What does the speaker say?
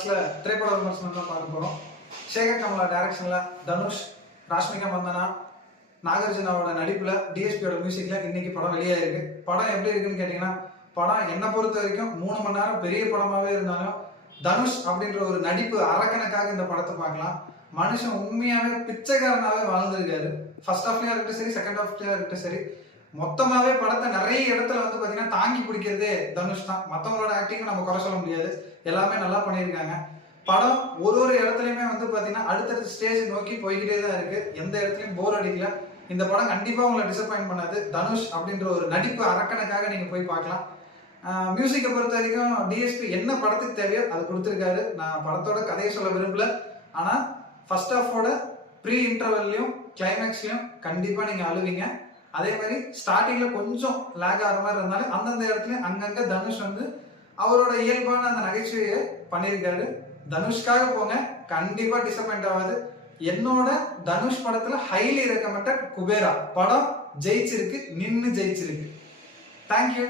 டாக்ஸ்ல திரைப்பட விமர்சனம் தான் பார்க்க போறோம். சேகர் கமலா டைரக்ஷன்ல தனுஷ், ராஷ்மிகா மந்தனா, நாகார்ஜுனாவோட நடிப்புல டிஎஸ்பியோட மியூசிக்ல இன்னைக்கு படம் வெளியாயிருக்கு. படம் எப்படி இருக்குன்னு கேட்டீங்கன்னா, படம் என்ன பொறுத்த வரைக்கும் 3 மணி நேரம் பெரிய படமாவே இருந்தாலும் தனுஷ் அப்படின்ற ஒரு நடிப்பு அரக்கனுக்காக இந்த படத்தை பார்க்கலாம். மனுஷன் உண்மையாவே பிச்சைக்காரனாவே வாழ்ந்திருக்காரு. ஃபர்ஸ்ட் ஹாஃப்லயா இருக்கட்டும் சரி, செகண்ட் ஹாஃப்லயா இருக்கட்டும் சரி, மொத்தமாவே படத்தை நிறைய இடத்துல வந்து பாத்தீங்கன்னா தாங்கி பிடிக்கிறதே தனுஷ் தான். மத்தவங்களோட ஆக்டிங் நம்ம குறை சொல்ல முடியாது, எல்லாமே நல்லா பண்ணியிருக்காங்க. படம் ஒரு இடத்துலயுமே வந்து பாத்தீங்கன்னா அடுத்தடுத்த ஸ்டேஜ் நோக்கி போய்கிட்டே தான் இருக்கு. எந்த இடத்துலயும் போர் அடிக்கல. இந்த படம் கண்டிப்பா உங்களை டிசப்பாயிண்ட் பண்ணாது. தனுஷ் அப்படின்ற ஒரு நடிப்பு அரக்கனுக்காக நீங்க போய் பார்க்கலாம். மியூசிக்கை பொறுத்த வரைக்கும் டிஎஸ்பி என்ன படத்துக்கு தேவையோ அது கொடுத்துருக்காரு. நான் படத்தோட கதையை சொல்ல விரும்பல, ஆனா ஃபர்ஸ்ட் ஹாஃபோட ப்ரீ இன்டர்வல்லையும் கிளைமேக்ஸ்லயும் கண்டிப்பா நீங்க அழுவீங்க. அதே மாதிரி ஸ்டார்டிங்ல கொஞ்சம் லேக் ஆகிற மாதிரி இருந்தாலும் அந்தந்த இடத்துல அங்கங்க தனுஷ் வந்து அவரோட இயல்பான அந்த நகைச்சுவையை பண்ணியிருக்காரு. தனுஷ்காக போங்க, கண்டிப்பா டிசப்பாயிண்ட் ஆகாது. என்னோட தனுஷ் படத்துல ஹைலி ரெக்கமெண்டட் குபேரா படம் ஜெயிச்சிருக்கு, நின்னு ஜெயிச்சிருக்கு. தேங்க்யூ.